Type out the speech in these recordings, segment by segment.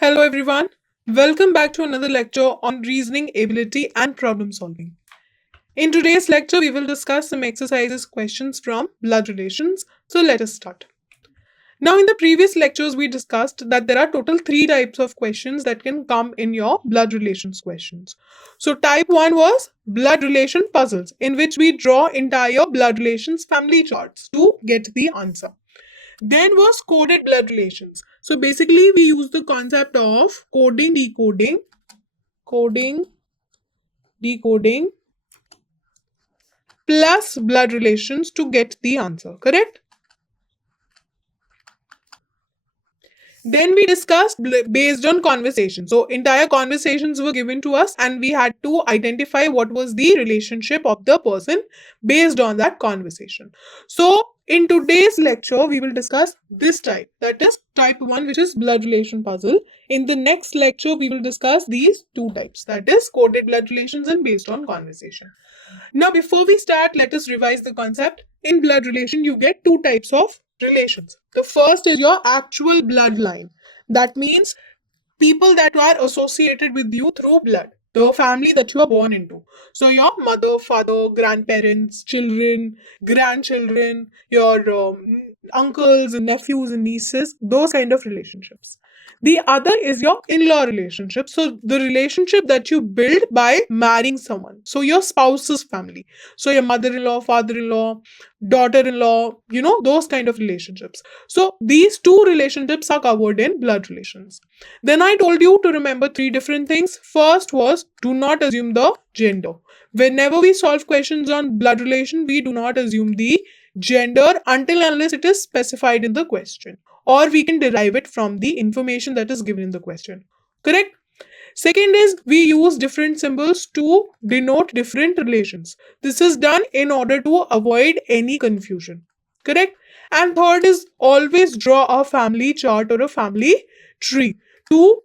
Hello everyone. Welcome back to another lecture on reasoning ability and problem solving. In today's lecture, we will discuss some exercises questions from blood relations. So let us start. Now, in the previous lectures, we discussed that there are total 3 types of questions that can come in your blood relations questions. So type 1 was blood relation puzzles, in which we draw entire blood relations family charts to get the answer. Then was coded blood relations. So basically, we use the concept of coding, decoding, plus blood relations to get the answer, correct? Then we discussed based on conversation. So entire conversations were given to us and we had to identify what was the relationship of the person based on that conversation. So in today's lecture, we will discuss this type, that is type 1, which is blood relation puzzle. In the next lecture, we will discuss these 2 types, that is coded blood relations and based on conversation. Now, before we start, let us revise the concept. In blood relation, you get 2 types of relations. The first is your actual bloodline. That means people that are associated with you through blood, the family that you are born into. So your mother, father, grandparents, children, grandchildren, your uncles and nephews and nieces, those kind of relationships. The other is your in-law relationship. So the relationship that you build by marrying someone. So your spouse's family. So your mother-in-law, father-in-law, daughter-in-law, those kind of relationships. So these 2 relationships are covered in blood relations. Then I told you to remember 3 different things. First was do not assume the gender. Whenever we solve questions on blood relation, we do not assume the gender until unless it is specified in the question, or we can derive it from the information that is given in the question. Correct? Second is we use different symbols to denote different relations. This is done in order to avoid any confusion. Correct? And third is always draw a family chart or a family tree to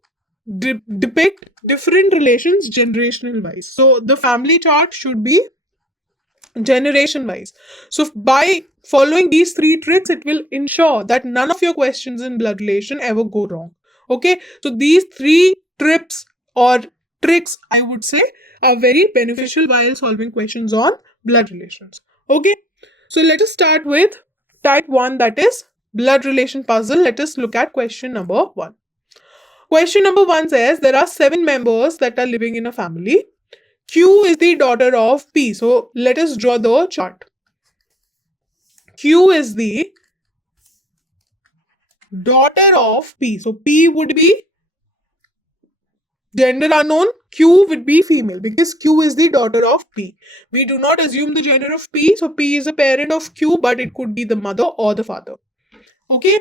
depict different relations generational wise. So the family chart should be generation wise. So by following these 3 tricks, it will ensure that none of your questions in blood relation ever go wrong. Okay, so these 3 tips or tricks, I would say, are very beneficial while solving questions on blood relations. Okay, so let us start with type 1, that is blood relation puzzle. Let us look at question number 1. Question number 1 says there are 7 members that are living in a family. Q is the daughter of P. So let us draw the chart. Q is the daughter of P. So P would be gender unknown. Q would be female because Q is the daughter of P. We do not assume the gender of P. So P is a parent of Q, but it could be the mother or the father. Okay.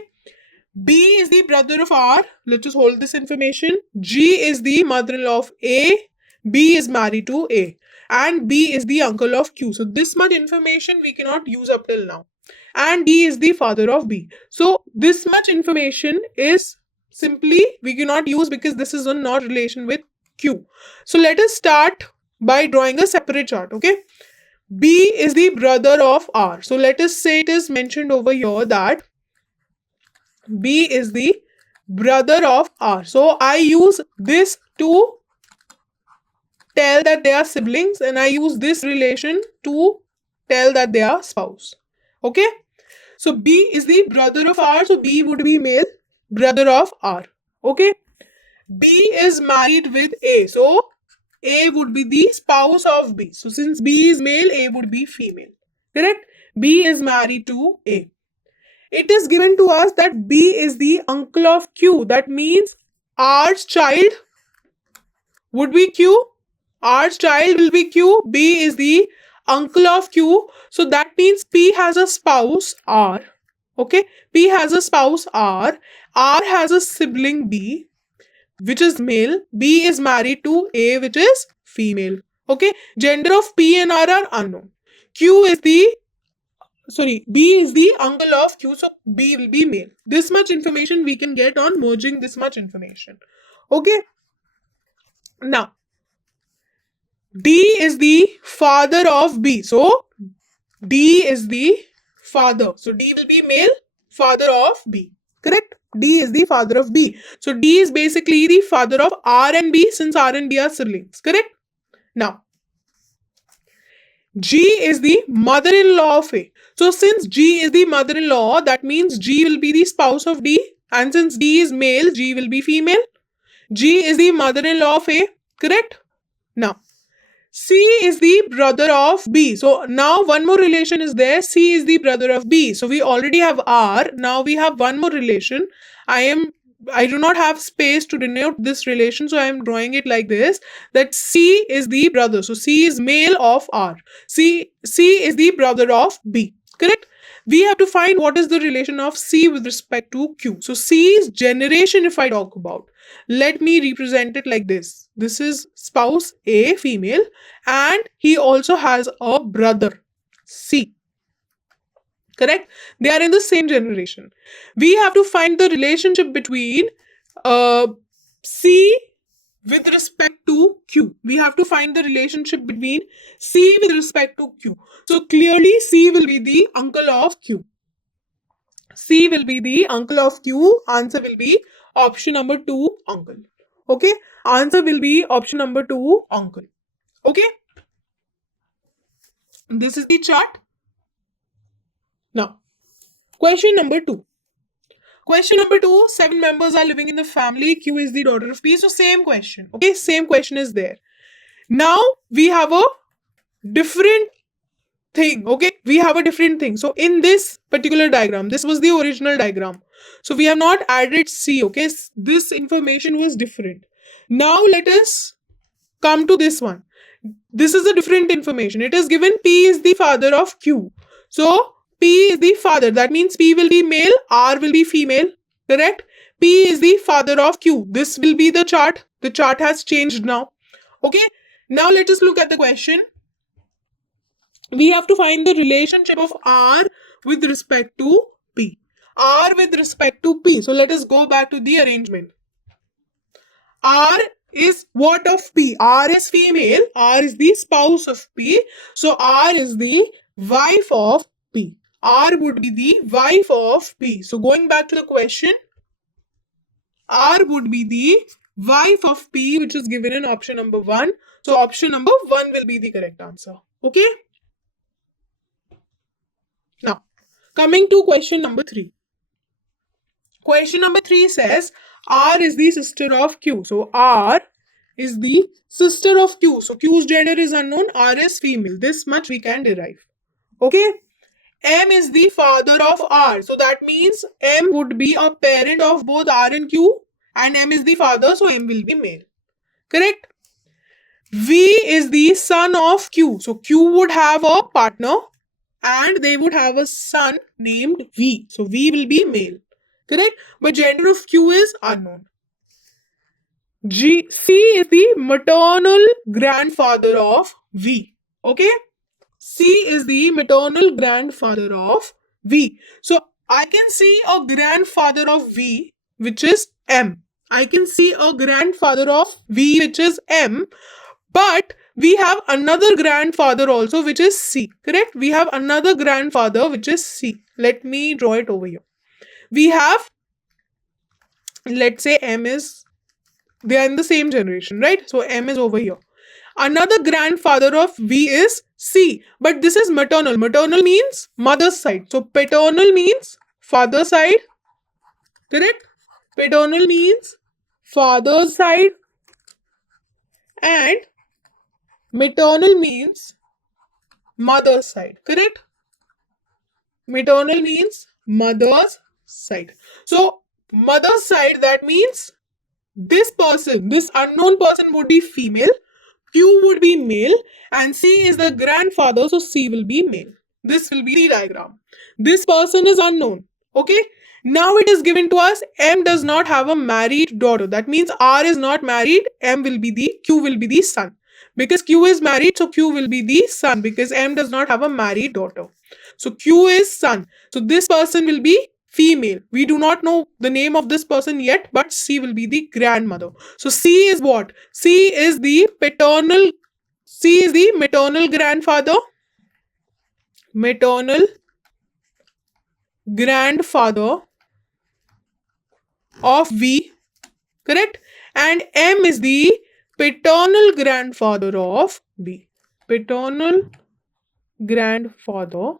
B is the brother of R. Let's just hold this information. G is the mother-in-law of A. B is married to A. And B is the uncle of Q. So this much information we cannot use up till now. And D is the father of B. So this much information is simply we cannot use because this is not relation with Q. So let us start by drawing a separate chart. Okay. B is the brother of R. So let us say it is mentioned over here that B is the brother of R. So I use this to tell that they are siblings and I use this relation to tell that they are spouse. Okay. So B is the brother of R. So B would be male, brother of R. Okay. B is married with A. So A would be the spouse of B. So since B is male, A would be female. Correct? B is married to A. It is given to us that B is the uncle of Q. That means R's child would be Q. R's child will be Q. B is the uncle of Q. So that means P has a spouse R. Okay. P has a spouse R. R has a sibling B, which is male. B is married to A, which is female. Okay. Gender of P and R are unknown. B is the uncle of Q, so B will be male. This much information we can get on merging this much information. Okay. Now, D is the father of B. So, D is the father. So, D will be male, father of B. Correct? D is the father of B. So D is basically the father of R and B, since R and B are siblings, correct? Now, G is the mother-in-law of A. So since G is the mother-in-law, that means G will be the spouse of D. And since D is male, G will be female. G is the mother-in-law of A, correct? Now, C is the brother of B. So now one more relation is there. C is the brother of B. So we already have R. Now we have one more relation. I do not have space to denote this relation, so I am drawing it like this, that C is the brother. So C is male of R. C is the brother of B. Correct? We have to find what is the relation of C with respect to Q. So C's generation, if I talk about, let me represent it like this. This is spouse A, female, and he also has a brother, C. Correct? They are in the same generation. We have to find the relationship between C with respect to Q. We have to find the relationship between C with respect to Q. So clearly C will be the uncle of Q. C will be the uncle of Q. Answer will be option number 2, uncle. Okay? Answer will be option number 2, uncle. Okay? This is the chart. Now, question number 2. Question number 2, 7 members are living in the family. Q is the daughter of P. So same question. Okay, same question is there. Now we have a different thing. Okay, we have a different thing. So in this particular diagram, this was the original diagram. So we have not added C. Okay, this information was different. Now let us come to this one. This is a different information. It is given P is the father of Q. So P is the father. That means P will be male, R will be female. Correct? P is the father of Q. This will be the chart. The chart has changed now. Okay? Now let us look at the question. We have to find the relationship of R with respect to P. R with respect to P. So let us go back to the arrangement. R is what of P? R is female. R is the spouse of P. So R is the wife of P. R would be the wife of P. So going back to the question, R would be the wife of P, which is given in option number 1. So option number 1 will be the correct answer. Okay? Now, coming to question number 3. Question number 3 says, R is the sister of Q. So R is the sister of Q. So Q's gender is unknown. R is female. This much we can derive. Okay? M is the father of R. So that means M would be a parent of both R and Q. And M is the father. So M will be male. Correct? V is the son of Q. So Q would have a partner. And they would have a son named V. So V will be male. Correct? But gender of Q is unknown. C is the maternal grandfather of V. Okay? C is the maternal grandfather of V. So I can see a grandfather of V, which is M. I can see a grandfather of V, which is M. But we have another grandfather also, which is C. Correct? We have another grandfather, which is C. Let me draw it over here. We have, let's say M is, they are in the same generation, right? So M is over here. Another grandfather of V is C. But this is maternal. Maternal means mother's side. So paternal means father's side. Correct? Paternal means father's side. And maternal means mother's side. Correct? Maternal means mother's side. So mother's side, that means this person, this unknown person would be female, Q would be male, and C is the grandfather, so C will be male. This will be the diagram. This person is unknown. Okay? Now it is given to us, M does not have a married daughter. That means R is not married, Q will be the son. Because Q is married, so Q will be the son, because M does not have a married daughter. So Q is son. So this person will be female. We do not know the name of this person yet, but C will be the grandmother. So C is what? C is the maternal grandfather. Maternal grandfather of V, correct? And M is the paternal grandfather of B. Paternal grandfather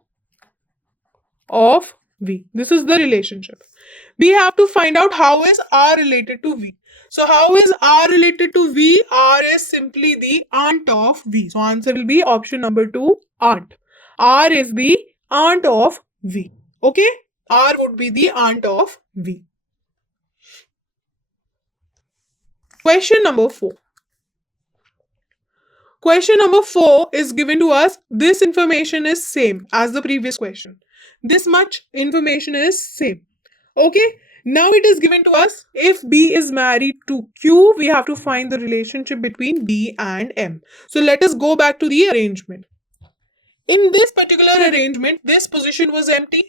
of V. This is the relationship. We have to find out how is R related to V. So how is R related to V? R is simply the aunt of V. So answer will be option number 2, aunt. R is the aunt of V. Okay? R would be the aunt of V. Question number 4. Question number 4 is given to us. This information is same as the previous question. This much information is same. Okay. Now it is given to us, if B is married to Q, we have to find the relationship between B and M. So let us go back to the arrangement. In this particular arrangement, this position was empty.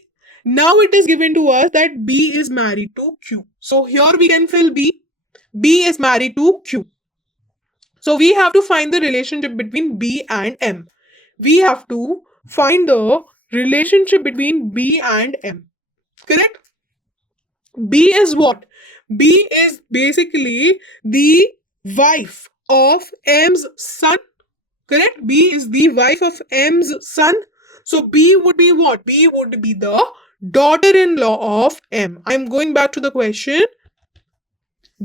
Now it is given to us that B is married to Q. So here we can fill B. B is married to Q. So we have to find the relationship between B and M. We have to find the relationship between B and M. Correct? B is what? B is basically the wife of M's son. Correct? B is the wife of M's son. So B would be what? B would be the daughter-in-law of M. I'm going back to the question.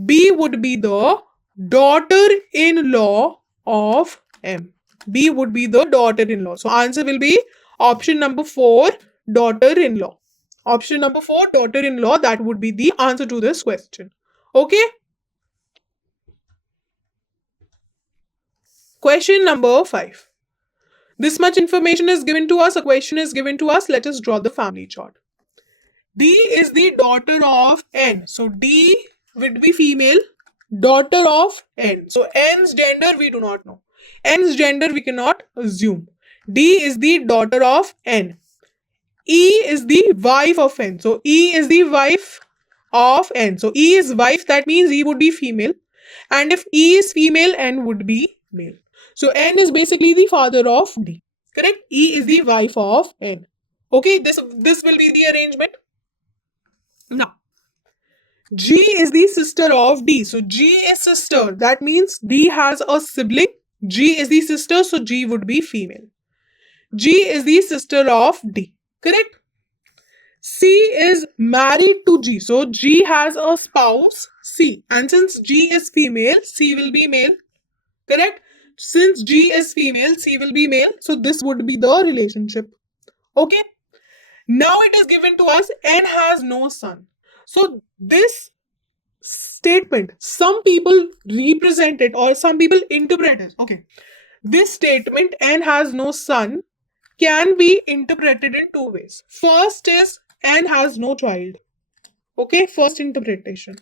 B would be the daughter-in-law of M. B would be the daughter-in-law. So answer will be option number 4, daughter-in-law. Option number 4, daughter-in-law. That would be the answer to this question. Okay. Question number 5. This much information is given to us. A question is given to us. Let us draw the family chart. D is the daughter of N. So D would be female. Daughter of N. So N's gender we do not know. N's gender we cannot assume. D is the daughter of N. E is the wife of N. So E is the wife of N. So E is wife, that means E would be female. And if E is female, N would be male. So N is basically the father of D. Correct? E is the wife of N. Okay, this will be the arrangement. Now, G is the sister of D. So G is sister. That means D has a sibling. G is the sister, so G would be female. G is the sister of D. Correct? C is married to G. So G has a spouse, C. And since G is female, C will be male. Correct? Since G is female, C will be male. So this would be the relationship. Okay? Now it is given to us, N has no son. So this statement, some people represent it or some people interpret it. Okay. This statement, N has no son, can be interpreted in 2 ways. First is N has no child. Okay, first interpretation.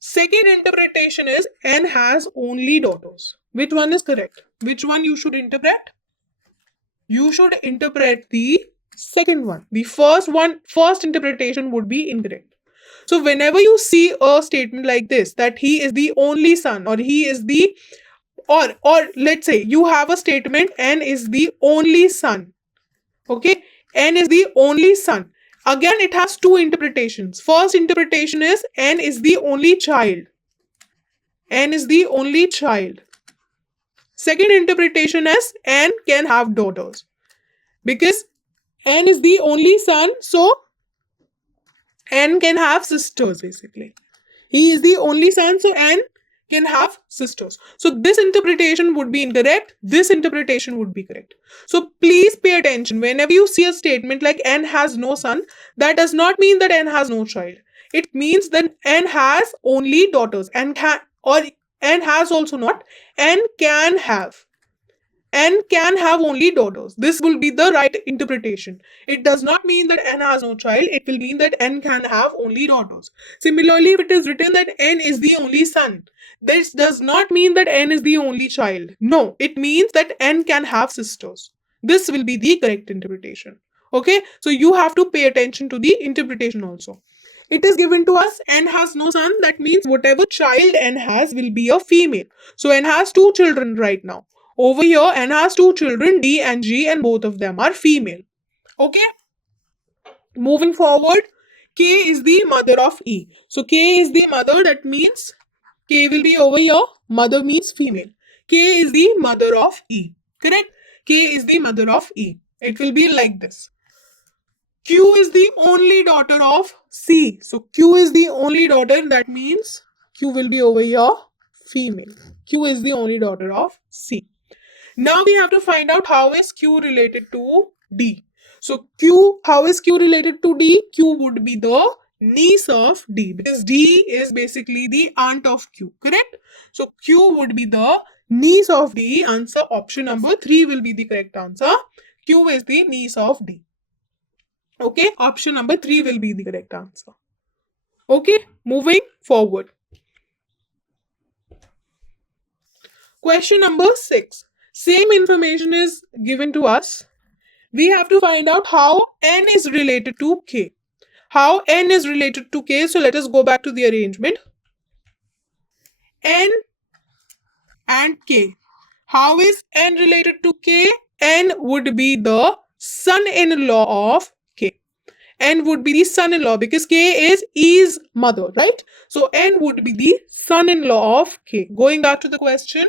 Second interpretation is N has only daughters. Which one is correct? Which one you should interpret? You should interpret the second one. The first interpretation would be incorrect. So whenever you see a statement like this, that he is the only son, or he is the, or let's say you have a statement, N is the only son. Okay, N is the only son. Again, it has 2 interpretations. First interpretation is N is the only child. N is the only child. Second interpretation is N can have daughters. Because N is the only son, so N can have sisters basically. He is the only son, so N can have sisters. So this interpretation would be incorrect. This interpretation would be correct. So please pay attention. Whenever you see a statement like N has no son, that does not mean that N has no child. It means that N has only daughters and can, or N has also not. N can have. N can have only daughters. This will be the right interpretation. It does not mean that N has no child. It will mean that N can have only daughters. Similarly, if it is written that N is the only son, this does not mean that N is the only child. No, it means that N can have sisters. This will be the correct interpretation. Okay, so you have to pay attention to the interpretation also. It is given to us, N has no son. That means whatever child N has will be a female. So N has 2 children right now. Over here, N has 2 children, D and G, and both of them are female. Okay? Moving forward, K is the mother of E. So K is the mother, that means K will be over here. Mother means female. K is the mother of E. Correct? K is the mother of E. It will be like this. Q is the only daughter of C. So Q is the only daughter, that means Q will be over here, female. Q is the only daughter of C. Now we have to find out how is Q related to D. So Q, how is Q related to D? Q would be the niece of D, because D is basically the aunt of Q, correct? So Q would be the niece of D. Answer option number 3 will be the correct answer. Q is the niece of D. Okay, option number 3 will be the correct answer. Okay, moving forward. Question number 6. Same information is given to us. We have to find out how N is related to K. How N is related to K. So let us go back to the arrangement. N and K. How is N related to K? N would be the son-in-law of K. N would be the son-in-law, because K is E's mother, right? So N would be the son-in-law of K. Going back to the question,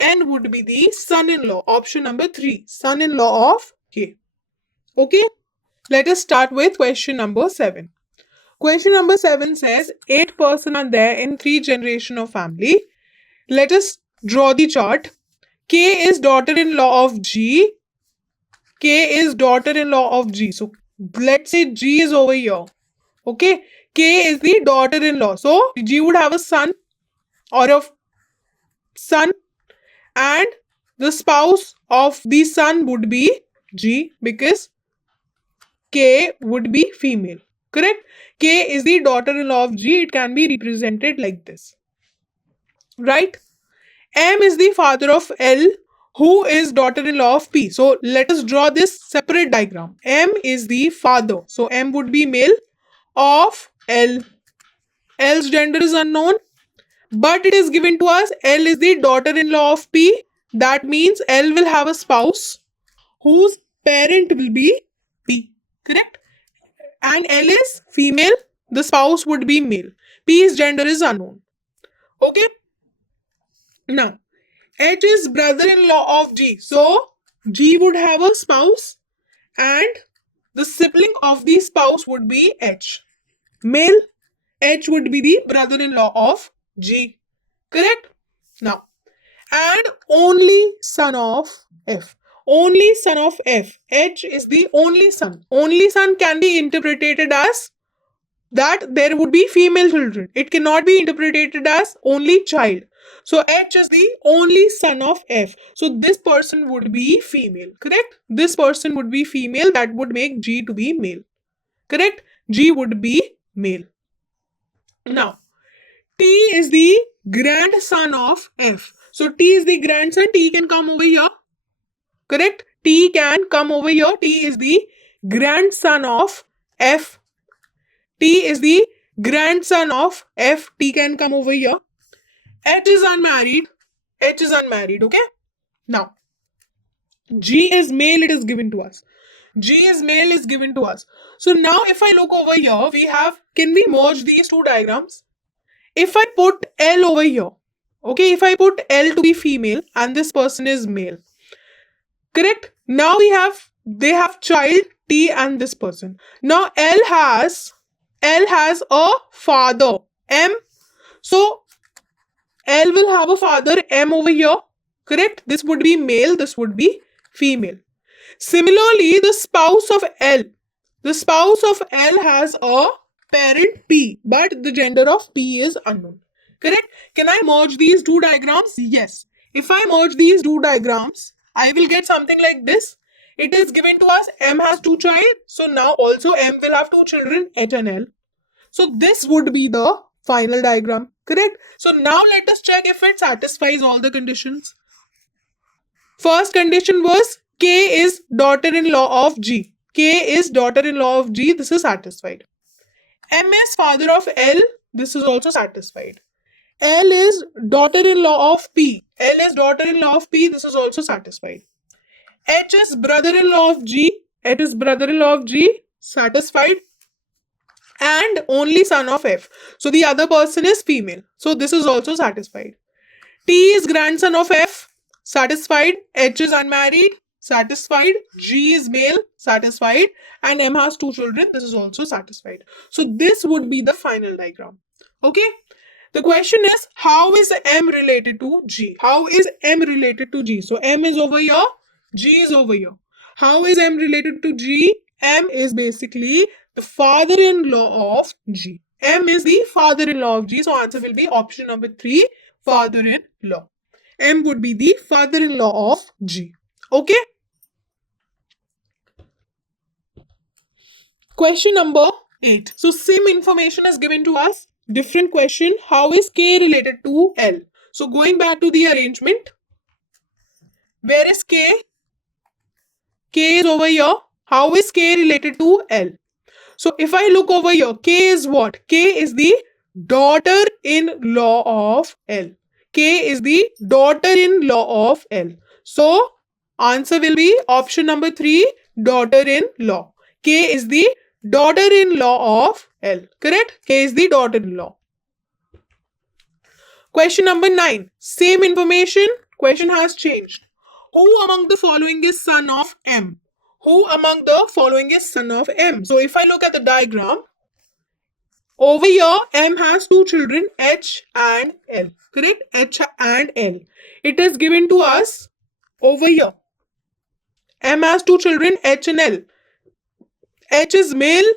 N would be the son-in-law. Option number 3, son-in-law of K. Okay, let us start with question number 7. Question number 7 says 8 persons are there in 3 generation of family. Let us draw the chart. K is daughter-in-law of G. K is daughter-in-law of G. So let's say G is over here. Okay, K is the daughter-in-law. So G would have a son or a son, and the spouse of the son would be G, because K would be female. Correct? K is the daughter-in-law of G. It can be represented like this. Right? M is the father of L, who is daughter-in-law of P. So let us draw this separate diagram. M is the father. So M would be male of L. L's gender is unknown, but it is given to us L is the daughter-in-law of P. That means L will have a spouse whose parent will be P. Correct? And L is female. The spouse would be male. P's gender is unknown. Okay? Now, H is brother-in-law of G. So, G would have a spouse and the sibling of the spouse would be H. Male, H would be the brother-in-law of G. Correct? Now, and only son of F. Only son of F. H is the only son. Only son can be interpreted as that there would be female children. It cannot be interpreted as only child. So H is the only son of F. So this person would be female. Correct? This person would be female. That would make G to be male. Correct? G would be male. Now, T is the grandson of F. So T is the grandson. T can come over here. Correct? T can come over here. T is the grandson of F. T is the grandson of F. T can come over here. H is unmarried. H is unmarried. Okay? Now, G is male. It is given to us. G is male is given to us. So now if I look over here, we have, can we merge these two diagrams? If I put L over here, okay, if I put L to be female and this person is male, correct? Now they have child T and this person. Now L has a father M. So L will have a father M over here, correct? This would be male, this would be female. Similarly, the spouse of L has a parent P, but the gender of P is unknown. Correct? Can I merge these two diagrams? Yes. If I merge these two diagrams, I will get something like this. It is given to us M has 2 children. So now also M will have 2 children, H and L. So this would be the final diagram. Correct? So now let us check if it satisfies all the conditions. First condition was K is daughter-in-law of G. K is daughter-in-law of G. This is satisfied. M is father of L. This is also satisfied. L is daughter-in-law of P. L is daughter-in-law of P. This is also satisfied. H is brother-in-law of G. H is brother-in-law of G. Satisfied. and only son of F. So the other person is female. So this is also satisfied. T is grandson of F, satisfied. H is unmarried, satisfied. G is male, satisfied. And M has two children, this is also satisfied. So this would be the final diagram. Okay? The question is, how is M related to G? How is M related to G? So M is over here, G is over here. How is M related to G? M is basically the father-in-law of G. M is the father-in-law of G. So answer will be option number 3, father-in-law. M would be the father-in-law of G. Okay? Question number 8. So same information is given to us. Different question. How is K related to L? So going back to the arrangement. Where is K? K is over here. How is K related to L? So if I look over here, K is what? K is the daughter-in-law of L. K is the daughter-in-law of L. So answer will be option number 3, daughter-in-law. K is the daughter-in-law of L. Correct? K is the daughter-in-law. Question number 9. Same information. Question has changed. Who among the following is son of M? Who among the following is son of M? So if I look at the diagram, over here M has two children, H and L. Correct? H and L. It is given to us over here. M has two children, H and L. H is male,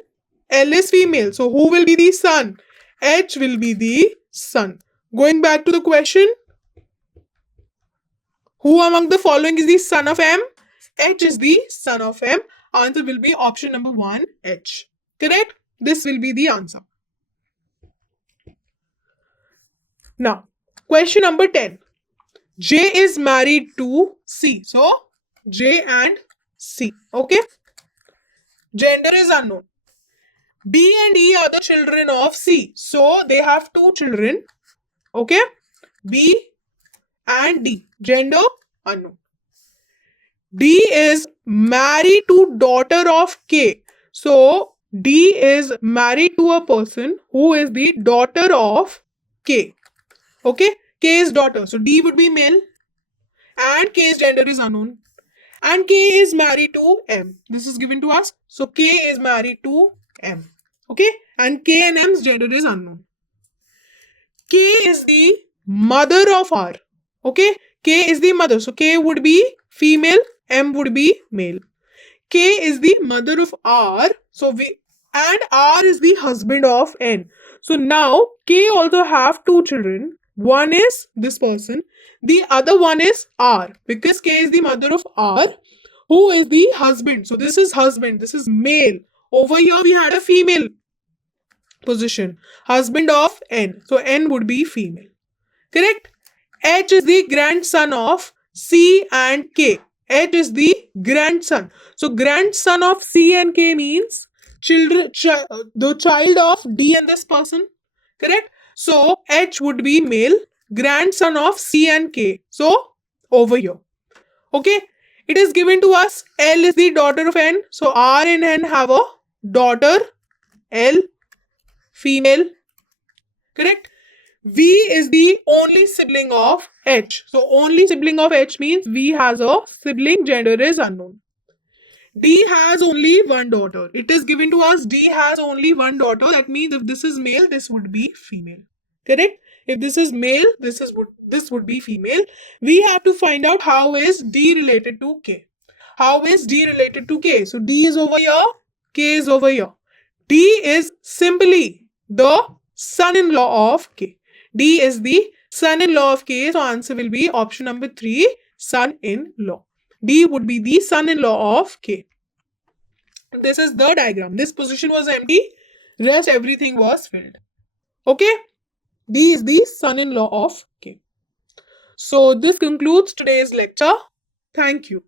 L is female. So who will be the son? H will be the son. Going back to the question, who among the following is the son of M? H is the son of M. Answer will be option number 1, H. Correct? This will be the answer. Now, question number 10. J is married to C. So, J and C. Okay? Gender is unknown. B and E are the children of C. So, they have two children. Okay? B and D. Gender unknown. D is married to daughter of K. So, D is married to a person who is the daughter of K. Okay? K is daughter. So, D would be male. And K's gender is unknown. And K is married to M. This is given to us. So, K is married to M. Okay? And K and M's gender is unknown. K is the mother of R. Okay? K is the mother. So, K would be female. M would be male. K is the mother of R. And R is the husband of N. So, now K also have two children. One is this person. The other one is R. Because K is the mother of R. Who is the husband? So, this is husband. This is male. Over here, we had a female position. Husband of N. So, N would be female. Correct? H is the grandson of C and K. H is the grandson. So, grandson of C and K means the child of D and this person. Correct? So, H would be male, grandson of C and K. So, over here. Okay? It is given to us. L is the daughter of N. So, R and N have a daughter. L, female. Correct? V is the only sibling of H. So, only sibling of H means V has a sibling, gender is unknown. D has only one daughter. It is given to us D has only one daughter. That means if this is male, this would be female. Correct? If this is male, this would be female. We have to find out how is D related to K. How is D related to K? So, D is over here, K is over here. D is simply the son-in-law of K. D is the son-in-law of K. So, answer will be option number 3, son-in-law. D would be the son-in-law of K. This is the diagram. This position was empty. Rest everything was filled. Okay? D is the son-in-law of K. So, this concludes today's lecture. Thank you.